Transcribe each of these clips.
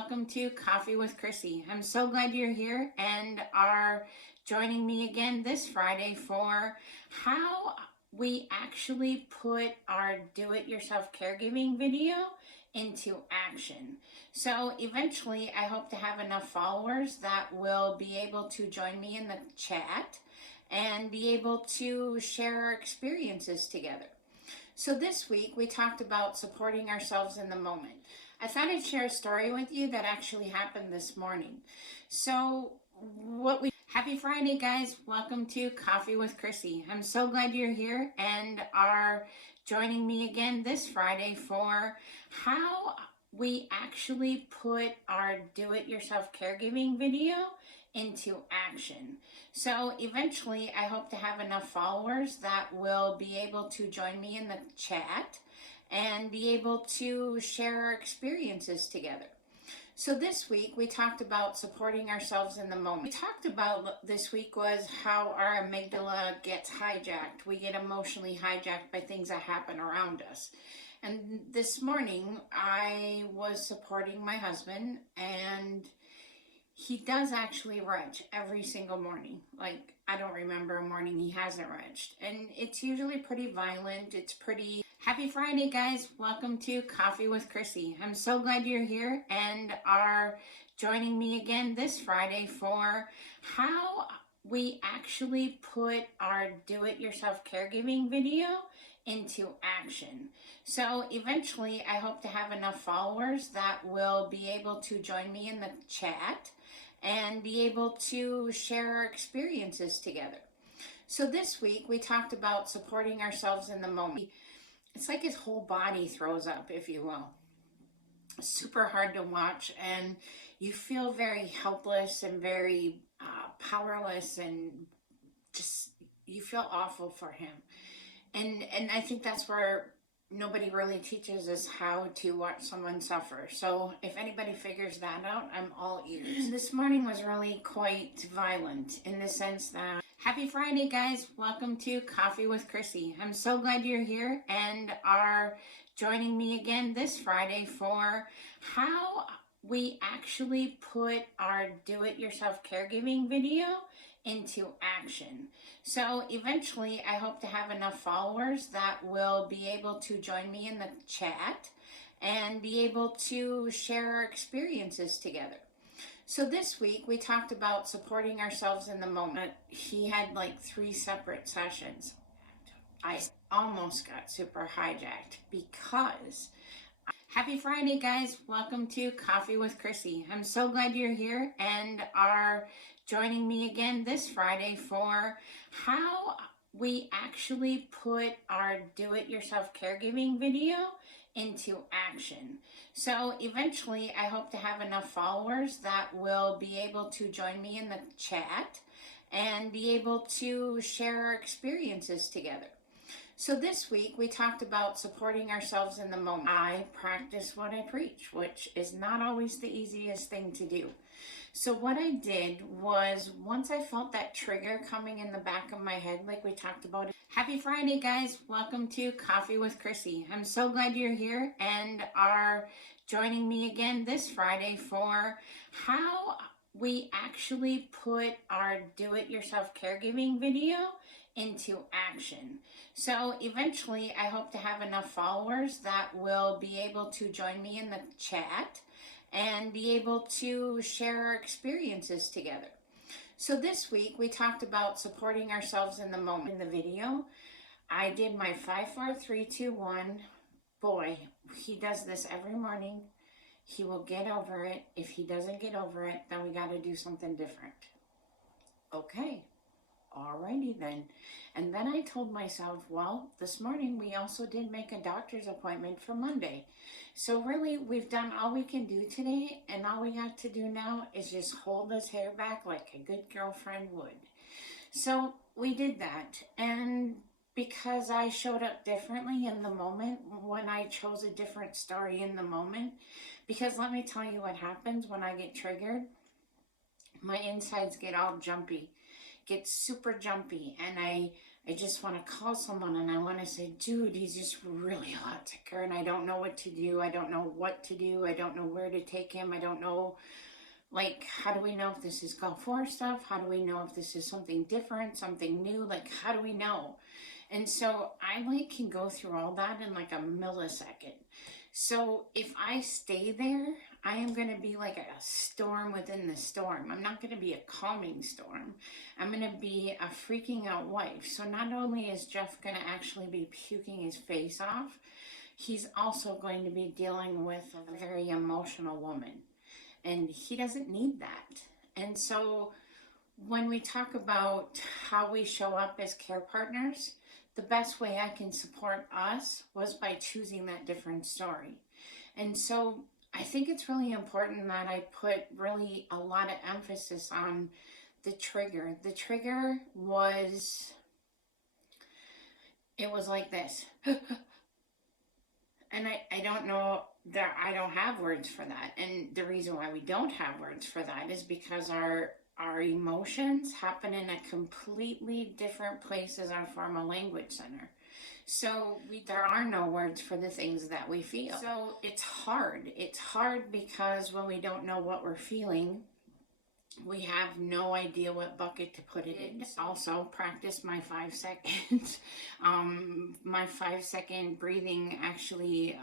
welcome to Coffee with Chrissy. I'm so glad you're here and are joining me again this Friday for how we actually put our do-it-yourself caregiving video into action. So eventually I hope to have enough followers that will be able to join me in the chat and be able to share our experiences together. So this week we talked about supporting ourselves in the moment. I thought I'd share a story with you that actually happened this morning. Happy Friday, guys. Welcome to Coffee with Chrissy. I'm so glad you're here and are joining me again this Friday for how we actually put our do-it-yourself caregiving video into action. So eventually I hope to have enough followers that will be able to join me in the chat and be able to share our experiences together. So this week we talked about supporting ourselves in the moment. We talked about this week was how our amygdala gets hijacked. We get emotionally hijacked by things that happen around us. And this morning I was supporting my husband, and he does actually retch every single morning. Like, I don't remember a morning he hasn't retched. And it's usually pretty violent. Happy Friday, guys. Welcome to Coffee with Chrissy. I'm so glad you're here and are joining me again this Friday for how we actually put our do-it-yourself caregiving video into action. So eventually I hope to have enough followers that will be able to join me in the chat and be able to share our experiences together. So this week we talked about supporting ourselves in the moment. It's like his whole body throws up, if you will. Super hard to watch, and you feel very helpless and very powerless, and just you feel awful for him. And I think that's where nobody really teaches us how to watch someone suffer. So if anybody figures that out, I'm all ears. This morning was really quite violent in the sense that, happy Friday, guys. Welcome to Coffee with Chrissy. I'm so glad you're here and are joining me again this Friday for how we actually put our do-it-yourself caregiving video into action. So eventually I hope to have enough followers that will be able to join me in the chat and be able to share our experiences together. So this week we talked about supporting ourselves in the moment. He had like 3 separate sessions. I almost got super hijacked because happy Friday, guys. Welcome to Coffee with Chrissy. I'm so glad you're here and are joining me again this Friday for how we actually put our do-it-yourself caregiving video into action. So eventually I hope to have enough followers that will be able to join me in the chat and be able to share our experiences together. So this week we talked about supporting ourselves in the moment. I practice what I preach, which is not always the easiest thing to do. So what I did was, once I felt that trigger coming in the back of my head, like we talked about. Happy Friday, guys. Welcome to Coffee with Chrissy. I'm so glad you're here and are joining me again this Friday for how we actually put our do-it-yourself caregiving video into action. So eventually I hope to have enough followers that will be able to join me in the chat and be able to share our experiences together. So this week we talked about supporting ourselves in the moment. In the video, I did my 5, 4, 3, 2, 1. Boy, he does this every morning. He will get over it. If he doesn't get over it, then we got to do something different. Okay. Alrighty then. And then I told myself, well, this morning we also did make a doctor's appointment for Monday. So really, we've done all we can do today, and all we got to do now is just hold his hair back like a good girlfriend would. So we did that, and because I showed up differently in the moment, when I chose a different story in the moment, because let me tell you what happens when I get triggered. My insides get all jumpy. Get super jumpy, and I I just want to call someone and I want to say, dude, he's just really hot ticker and I don't know what to do. I don't know what to do. I don't know where to take him. I don't know, like, how do we know if this is Gulf War stuff? How do we know if this is something different, something new? Like, how do we know? And so I like can go through all that in like a millisecond. So if I stay there, I am going to be like a storm within the storm. I'm not going to be a calming storm. I'm going to be a freaking out wife. So not only is Jeff going to actually be puking his face off, he's also going to be dealing with a very emotional woman. And he doesn't need that. And so when we talk about how we show up as care partners, the best way I can support us was by choosing that different story. And so I think it's really important that I put really a lot of emphasis on the trigger. The trigger was, it was like this. And I don't know that I don't have words for that. And the reason why we don't have words for that is because our emotions happen in a completely different place as our formal language center. So there are no words for the things that we feel. So it's hard. It's hard because when we don't know what we're feeling, we have no idea what bucket to put it in. Also, practice my 5 seconds. My 5-second breathing actually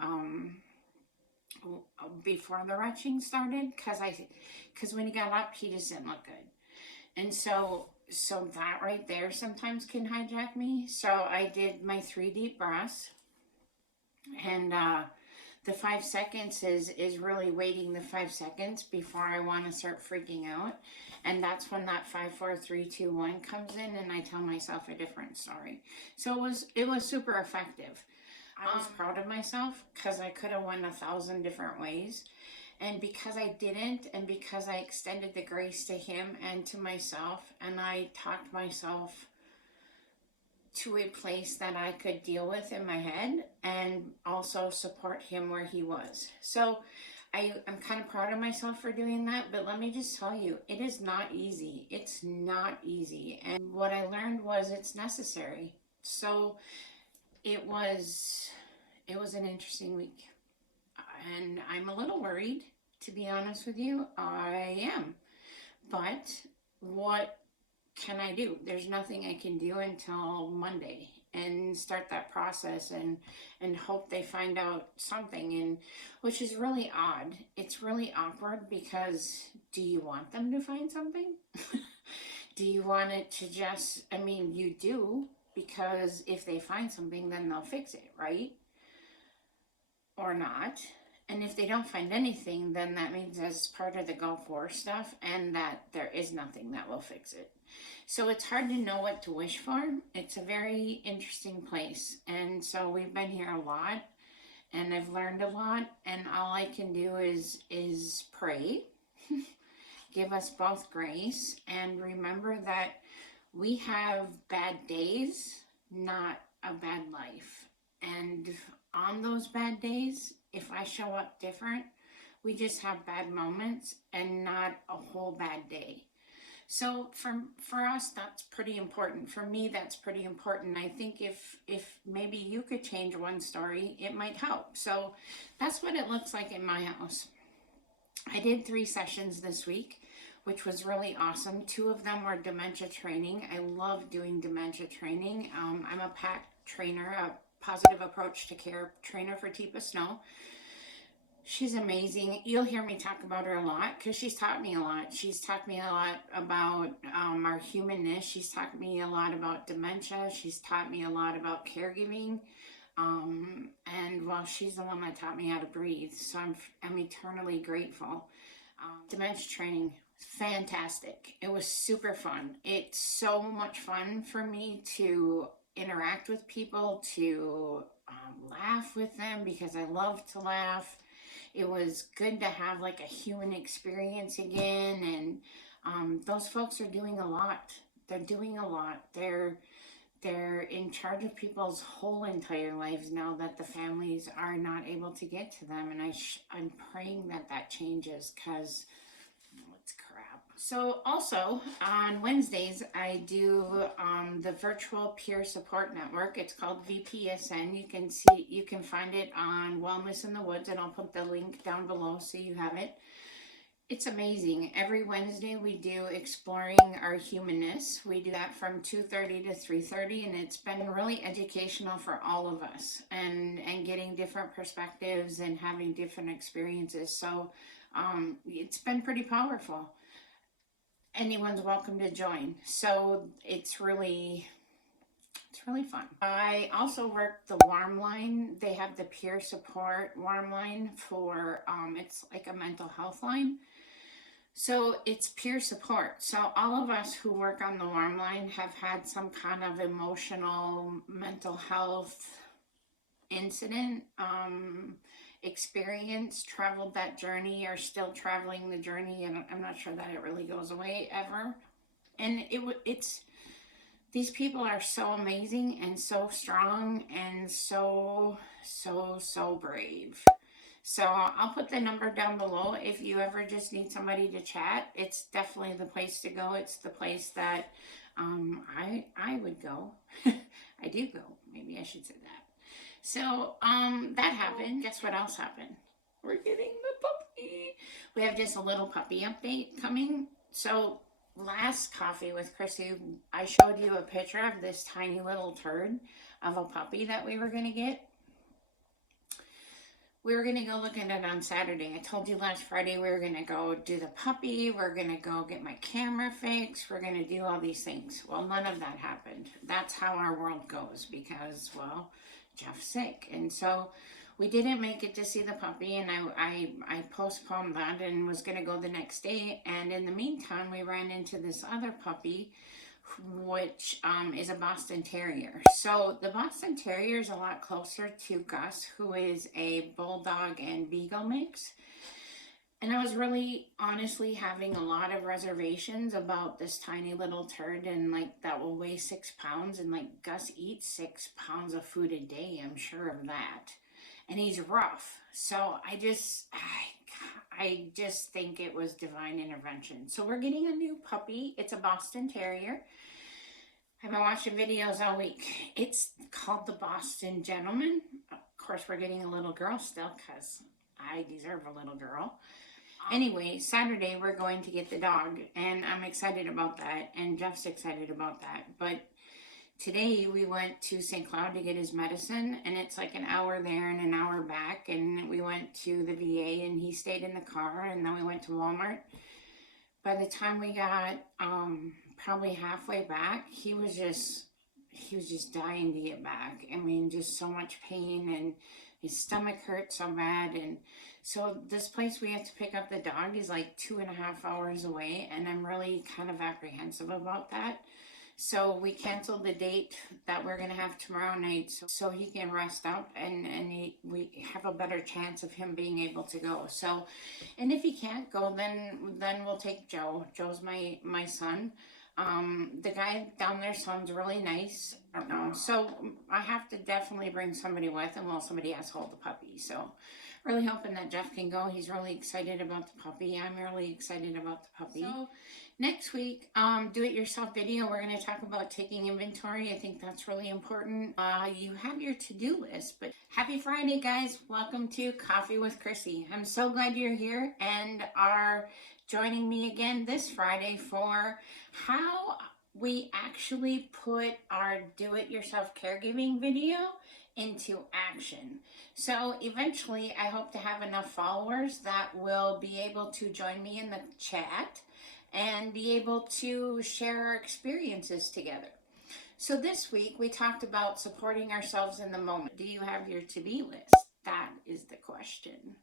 before the retching started, because when he got up, he just didn't look good. And so that right there sometimes can hijack me. So I did my 3 deep breaths, and the 5 seconds is really waiting the 5 seconds before I want to start freaking out. And that's when that 5, 4, 3, 2, 1 comes in, and I tell myself a different story. So it was super effective. I was proud of myself because I could have went 1,000 different ways. And because I didn't, and because I extended the grace to him and to myself, and I talked myself to a place that I could deal with in my head and also support him where he was. So I'm kind of proud of myself for doing that, but let me just tell you, it is not easy. It's not easy. And what I learned was it's necessary. So it was an interesting week. And I'm a little worried, to be honest with you. I am. But what can I do? There's nothing I can do until Monday and start that process and hope they find out something, and which is really odd. It's really awkward because do you want them to find something? Do you want it to just, I mean, you do, because if they find something, then they'll fix it, right? Or not. And if they don't find anything, then that means as part of the Gulf War stuff, and that there is nothing that will fix it. So it's hard to know what to wish for. It's a very interesting place. And so we've been here a lot, and I've learned a lot, and all I can do is pray. Give us both grace, and remember that we have bad days, not a bad life. And on those bad days, if I show up different, we just have bad moments and not a whole bad day. So for us, that's pretty important. For me, that's pretty important. I think if maybe you could change one story, it might help. So that's what it looks like in my house. I did 3 sessions this week, which was really awesome. 2 of them were dementia training. I love doing dementia training. I'm a PAC trainer, a positive approach to care trainer for Teepa Snow. She's amazing. You'll hear me talk about her a lot because she's taught me a lot. She's taught me a lot about our humanness. She's taught me a lot about dementia. She's taught me a lot about caregiving. And well, she's the one that taught me how to breathe. So I'm eternally grateful. Dementia training, fantastic. It was super fun. It's so much fun for me to interact with people, to laugh with them because I love to laugh. It was good to have like a human experience again, and those folks are doing a lot. They're doing a lot. They're in charge of people's whole entire lives now that the families are not able to get to them, and I'm praying that changes because it's crap. So also on Wednesdays, I do the virtual peer support network. It's called VPSN. You can find it on Wellness in the Woods, and I'll put the link down below so you have it. It's amazing. Every Wednesday we do exploring our humanness. We do that from 2:30 to 3:30, and it's been really educational for all of us, and getting different perspectives and having different experiences. So it's been pretty powerful. Anyone's welcome to join. So it's really fun. I also work the warm line. They have the peer support warm line for it's like a mental health line. So it's peer support. So all of us who work on the warm line have had some kind of emotional mental health incident, experience, traveled that journey, or still traveling the journey, and I'm not sure that it really goes away ever. And it's these people are so amazing and so strong and so brave. So I'll put the number down below if you ever just need somebody to chat. It's definitely the place to go. It's the place that I would go. I do go. Maybe I should say that. So that happened. Guess what else happened? We're getting the puppy. We have just a little puppy update coming. So last Coffee with Chrissy, I showed you a picture of this tiny little turd of a puppy that we were going to get. We were going to go look at it on Saturday. I told you last Friday we were going to go do the puppy. We're going to go get my camera fixed. We're going to do all these things. Well, none of that happened. That's how our world goes because, well, Jeff's sick. And so we didn't make it to see the puppy, and I postponed that and was going to go the next day. And in the meantime, we ran into this other puppy, which is a Boston Terrier. So the Boston Terrier is a lot closer to Gus, who is a Bulldog and Beagle mix. And I was really honestly having a lot of reservations about this tiny little turd, and like that will weigh 6 pounds, and like Gus eats 6 pounds of food a day, I'm sure of that. And he's rough. So I just think it was divine intervention. So we're getting a new puppy. It's a Boston Terrier. I've been watching videos all week. It's called the Boston Gentleman. Of course, we're getting a little girl still because I deserve a little girl. Anyway, Saturday we're going to get the dog, and I'm excited about that, and Jeff's excited about that. But today we went to St. Cloud to get his medicine, and it's like an hour there and an hour back, and we went to the VA, and he stayed in the car, and then we went to Walmart. By the time we got probably halfway back, he was just dying to get back. I mean, just so much pain, and his stomach hurt so bad. And so this place we have to pick up the dog is like 2.5 hours away, and I'm really kind of apprehensive about that. So we canceled the date that we're going to have tomorrow night so he can rest up, and we have a better chance of him being able to go. So, and if he can't go, then we'll take Joe. Joe's my son. The guy down there sounds really nice. I don't know. So I have to definitely bring somebody with, and well, somebody has to hold the puppy. So really hoping that Jeff can go. He's really excited about the puppy. I'm really excited about the puppy. So next week, do-it-yourself video. We're going to talk about taking inventory. I think that's really important. You have your to-do list, but happy Friday, guys. Welcome to Coffee with Chrissy. I'm so glad you're here and are joining me again this Friday for how we actually put our do-it-yourself caregiving video into action. So eventually, I hope to have enough followers that will be able to join me in the chat and be able to share our experiences together. So this week, we talked about supporting ourselves in the moment. Do you have your to-be list? That is the question.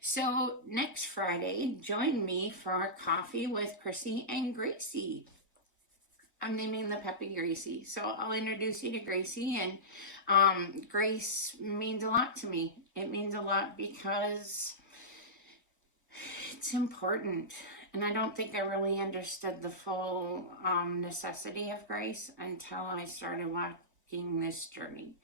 So next Friday, join me for Coffee with Chrissy and Gracie. I'm naming the puppy Gracie. So I'll introduce you to Gracie, and Grace means a lot to me. It means a lot because it's important. And I don't think I really understood the full necessity of Grace until I started walking this journey.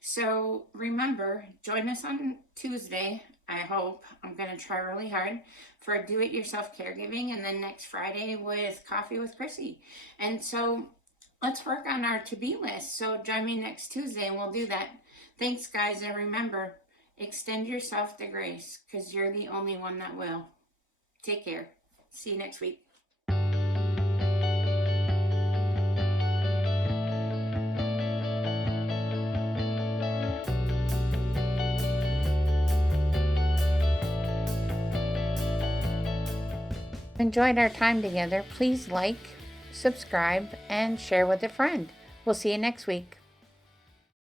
So remember, join us on Tuesday. I hope. I'm going to try really hard for Do It Yourself Caregiving, and then next Friday with Coffee with Chrissy. And so let's work on our to be list. So join me next Tuesday and we'll do that. Thanks, guys. And remember, extend yourself to grace because you're the only one that will. Take care. See you next week. Enjoyed our time together. Please like, subscribe, and share with a friend. We'll see you next week.